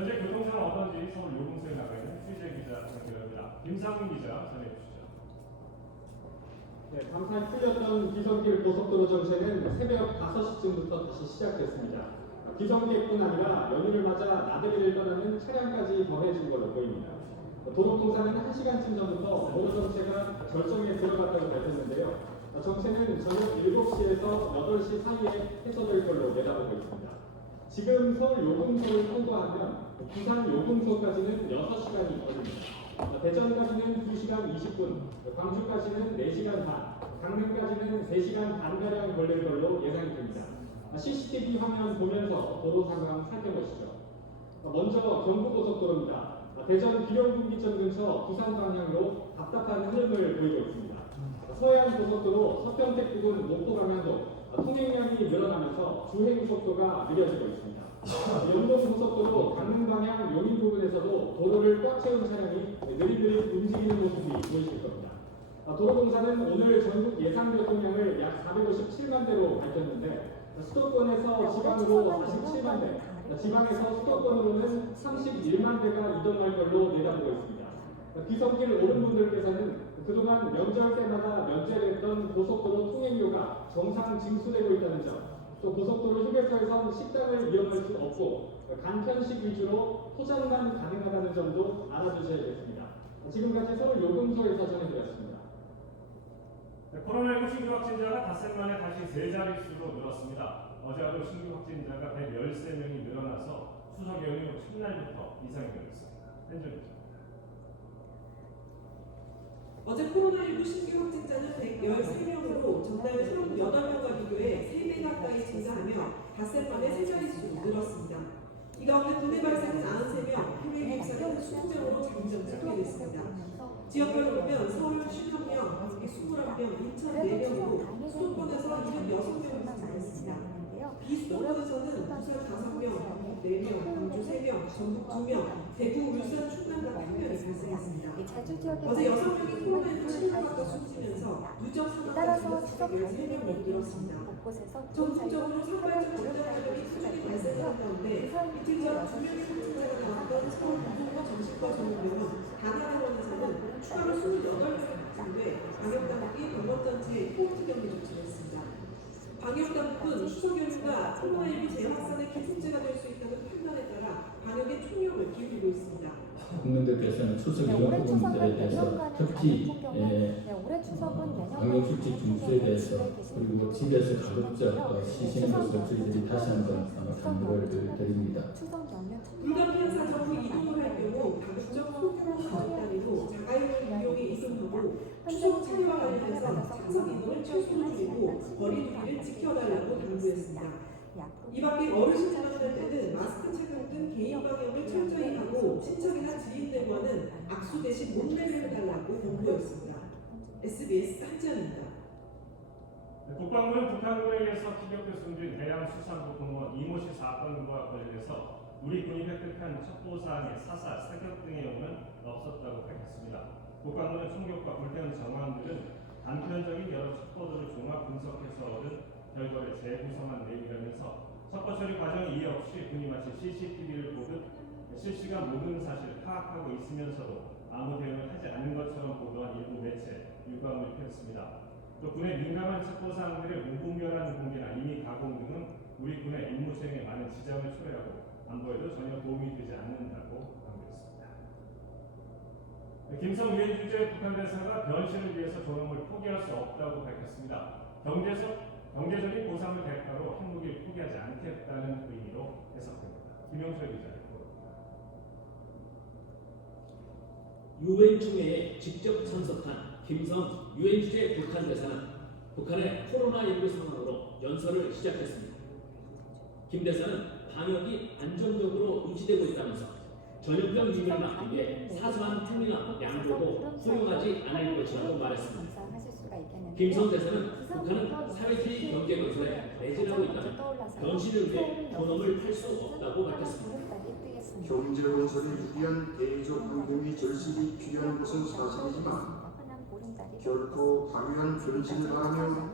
현재 교통 상황 어떤지 서울 요금소에 나가 있는 취재 기자 연결합니다. 김상민 기자 전해주시죠. 네, 밤새 풀렸던 기성길 고속도로 정체는 새벽 5시쯤부터 다시 시작됐습니다. 기성길뿐 아니라 연휴를 맞아 나들이를 떠나는 차량까지 더해진 걸로 보입니다. 도로공사는 1시간쯤 전부터 도로 정체가 절정에 들어갔다고 밝혔는데요. 정체는 저녁 7시에서 8시 사이에 해소될 걸로 내다보고 있습니다. 지금 서울 요금소를 통과하면 부산 요금소까지는 6시간이 걸립니다. 대전까지는 2시간 20분, 광주까지는 4시간 반, 강릉까지는 3시간 반가량 걸릴 걸로 예상이 됩니다. CCTV 화면 보면서 도로 상황 살펴보시죠. 먼저 경부고속도로입니다. 대전 비령분기점 근처 부산 방향으로 답답한 흐름을 보이고 있습니다. 서해안고속도로 서평택 부근 목포 방향도 통행량이 늘어나면서 주행 속도가 느려지고 있습니다. 영동고속도로 강릉 방향 용인 부근에서도 도로를 꽉 채운 차량이 느릿느릿 움직이는 모습이 보이실 겁니다. 도로공사는 오늘 전국 예상 교통량을 약 457만 대로 밝혔는데 수도권에서 지방으로 47만 대, 지방에서 수도권으로는 31만 대가 이동할 걸로 내다보고 있습니다. 귀성길 오른 분들께서는 그동안 명절 때마다 면제됐던 고속도로 통행료가 정상 징수되고 있다는 점, 또 고속도로 휴게소에선 식당을 이용할 수 없고 간편식 위주로 포장만 가능하다는 점도 알아두셔야겠습니다. 지금까지 서울 요금소에서 전해드렸습니다. 코로나19 신규 확진자가 닷새 만에 다시 3자릿수로 늘었습니다. 어제 하루 신규 확진자가 113명이 늘어나서 추석 연휴 첫날부터 이상이 되었습니다. 현정 기자. 어제 코로나19 신규 확진자는 113명으로 전날 38명과 비교해 3배 가까이 증가하며 닷새 만에 3자릿수로 늘었습니다. 이 가운데 국내 발생은 93명, 해외 유입사는 20명으로 점점 집계됐습니다. 지역별로 보면 서울 50명, 경기 21명, 인천 4명으로 수도권에서 76명이 발생했습니다. 비수도권에서는 부산 5명, 경북 4명, 광주 3명, 전북 2명, 대구, 울산, 충남 등 1명이 발생했습니다. 어제 6명이 코로나19 치료받고 숨지면서 누적 사망자 수가 13명으로 늘었습니다. 전국적으로 산발적 진단자들이 꾸준히 발생하는 가운데 이틀 전 2명의 확진자가 나왔던 서울 부동과 정신과 전문병원 다나병원에서는 추가로 28명이 확진돼 방역당국이 병원 전체에 포트 격리 조치를 했습니다. 방역당국은 추석 연휴가 코로나19 재확산의 기승제가 될 수 있다는 판단에 따라 방역에 총력을 기울이고 있습니다. 국민들께서는 추석 이런 부분들에 대해서 특히 방역수칙 준수에 대해서 그리고 집에서 가급적 쉬시는 것을 저희들이 다시 한번 강조를 드립니다. 불가피한 사정으로 이동을 할 경우 가급적 소규모 가족 단위로 자가용을 이용해 이동하고 추석 차례와 관련해서 착석 인원을 최소로 줄이고 거리 두기를 지켜달라고 당부했습니다. 이 밖에 어르신 만날 때는 마스크 착용 등 개인 방역을 철저히 하고 친척이나 지인들과는 악수 대신 문례를 해달라고 권고했습니다. SBS 한지연입니다. 국방부는 북한군에 의해서 피격돼 숨진 해양수산부 공무원 이모 씨 사건과 관련해서 우리 군이 획득한 첩보사항의 사살, 사격 등의 용어는 없었다고 밝혔습니다. 국방부는 총격과 불태운 정황들은 단편적인 여러 첩보들을 종합 분석해서 얻은 결과를 재구성한 내용이라면서 첩보 처리 과정에 이해 없이 군이 마치 CCTV를 보듯 실시간 모든 사실을 파악하고 있으면서도 아무 대응을 하지 않는 것처럼 보도한 일부 매체 유감을 표했습니다. 또 군의 민감한 첩보사항들의 무분별한 공개나 임의 가공 등은 우리 군의 임무 수행에 많은 지장을 초래하고 안보에도 전혀 도움이 되지 않는다고 강조했습니다. 김성 유엔 주재 북한 대사가 변신을 위해서 존엄을 포기할 수 없다고 밝혔습니다. 경제적인 보상을 대가로 핵무기를 포기하지 않겠다는 의미로 해석됩니다. 김영철 기자 리포트입니다. 유엔 총회에 직접 참석한 김성 유엔 주재 북한 대사는 북한의 코로나19 상황으로 연설을 시작했습니다. 김 대사는 방역이 안정적으로 유지되고 있다면서 전염병 유입을 막기 위해 사소한 틈이나 양보도 허용하지 않을 것이라고 말했습니다. 김성 대사는 북한은 사회주의 경제 건설에 매진하고 있다면 변신을 위해 존엄을 할 수 없다고 밝혔습니다. 경제 건설을 위한 대의적 공공의 절실히 필요한 것은 사실이지만 결코 당연한 변신을 하며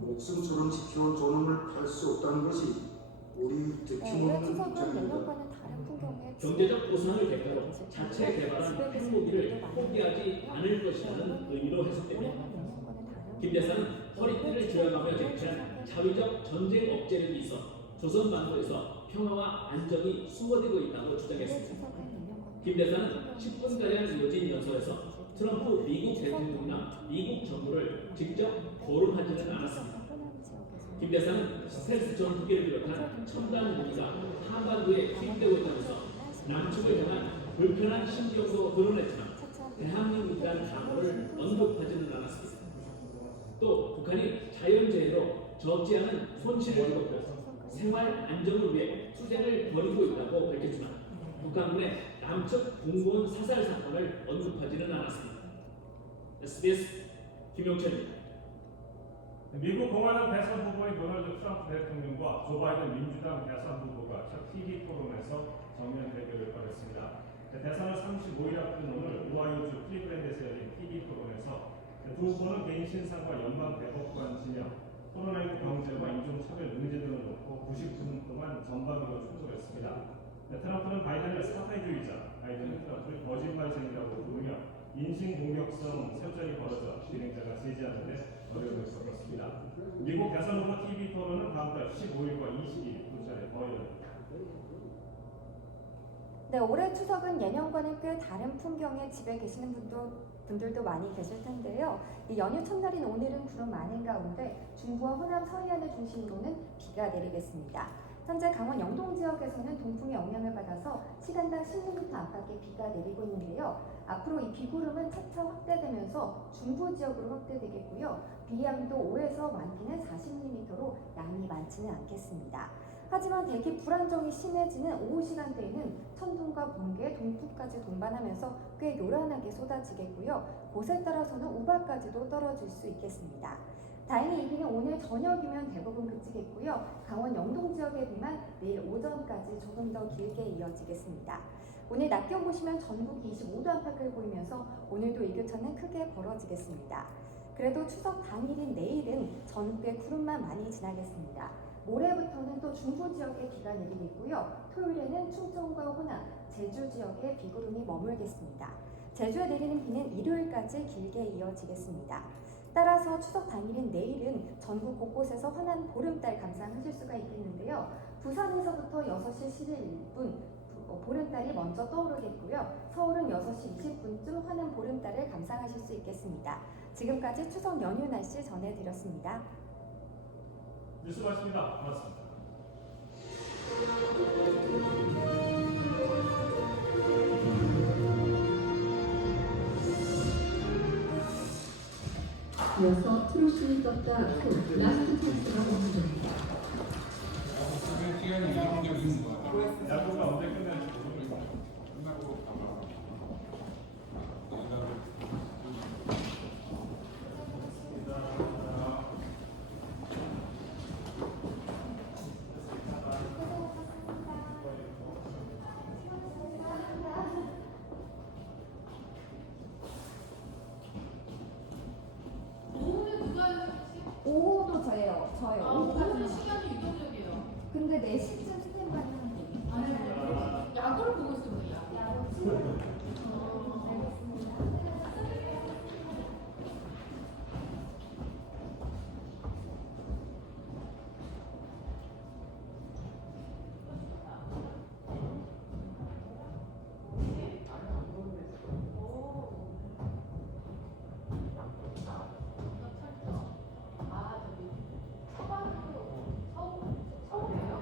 목숨처럼 지켜 존엄을 할 수 없다는 것이 우리 네, 대표는 추석은 입장입니다. 내년과는 다른 풍경의 경제적 보상을 대가로 자체 개발한 핵무기를 포기하지 않을 것이라는 의미로 해석됩니다. 김 대사는 허리띠를 조여가며 쟁취한 자위적 전쟁 억제력이 있어 조선 반도에서 평화와 안정이 숨어들고 있다고 주장했습니다. 김 대사는 10분가량 이어진 연설에서 트럼프 미국 대통령이나 미국 정부를 직접 거론하지는 않았습니다. 김 대사는 스텔스 전투기를 비롯한 첨단 무기가 한반도에 투입되고 있다면서 남측을 향한 불편한 심경도 드러냈지만 대한민국에 대한 당호를 언급하지는 않았습니다. 또 북한이 자연재해로 적지 않은 손실을 입었고 생활 안정을 위해 투쟁을 벌이고 있다고 밝혔지만 북한군의 남측 공무원 사살 사건을 언급하지는 않았습니다. SBS 김용철입니다. 미국 공화당 대선 후보인 도널드 트럼프 대통령과 조 바이든 민주당 대선 후보가 첫 TV 토론에서 정면 대결을 벌였습니다. 대선을 35일 앞둔 오늘 오하이오주 클리브랜드에서 열린 TV 토론에서 두 후보는 개인 신상과 연방 대법관 진영, 코로나19 경제와 인종차별 문제 등을 놓고 90분 동안 전방위로 충돌했습니다. 트럼프는 바이든을 사회주의자, 바이든은 트럼프를 거짓말쟁이라고 부르며 인신공격성 설전이 벌어져 진행자가 제지하는데 어려움을 겪었습니다. 미국 대선 후보 TV 토론은 다음 달 15일과 20일 두 차례 더 열립니다. 네, 올해 추석은 예년과는 꽤 다른 풍경에 집에 계시는 분들도 많이 계실 텐데요. 이 연휴 첫날인 오늘은 구름 많은 가운데 중부와 호남 서해안을 중심으로는 비가 내리겠습니다. 현재 강원 영동 지역에서는 동풍의 영향을 받아서 시간당 10mm 안팎의 비가 내리고 있는데요. 앞으로 이 비구름은 차차 확대되면서 중부 지역으로 확대되겠고요. 비양도 5에서 많게는 40mm로 양이 많지는 않겠습니다. 하지만 대기 불안정이 심해지는 오후 시간대에는 천둥과 번개, 동풍까지 동반하면서 꽤 요란하게 쏟아지겠고요. 곳에 따라서는 우박까지도 떨어질 수 있겠습니다. 다행히 이 비는 오늘 저녁이면 대부분 그치겠고요. 강원 영동 지역의 비만 내일 오전까지 조금 더 길게 이어지겠습니다. 오늘 낮 기온 보시면 전국이 25도 안팎을 보이면서 오늘도 일교차는 크게 벌어지겠습니다. 그래도 추석 당일인 내일은 전국에 구름만 많이 지나겠습니다. 모레부터는 또 중부 지역에 비가 내리겠고요. 토요일에는 충청과 호남, 제주 지역에 비구름이 머물겠습니다. 제주에 내리는 비는 일요일까지 길게 이어지겠습니다. 따라서 추석 당일인 내일은 전국 곳곳에서 환한 보름달 감상하실 수가 있겠는데요. 부산에서부터 6시 11분 보름달이 먼저 떠오르겠고요. 서울은 6시 20분쯤 환한 보름달을 감상하실 수 있겠습니다. 지금까지 추석 연휴 날씨 전해드렸습니다. 뉴스 마칩니다. 고맙습니다. 이어서 트로트를 떴다 라스트 찬스가 공개됩니다. 시간이 이동적인 것 같아요. 야구가 언제 끝날지 모르겠습니다. 끝나고 가봐. 오후도 저예요. 오후는 시간이 유동적이에요. 근데 4시쯤 스탠바이 하는 거. 아니, 야구를 보고 있으면 야구. 서울이에요?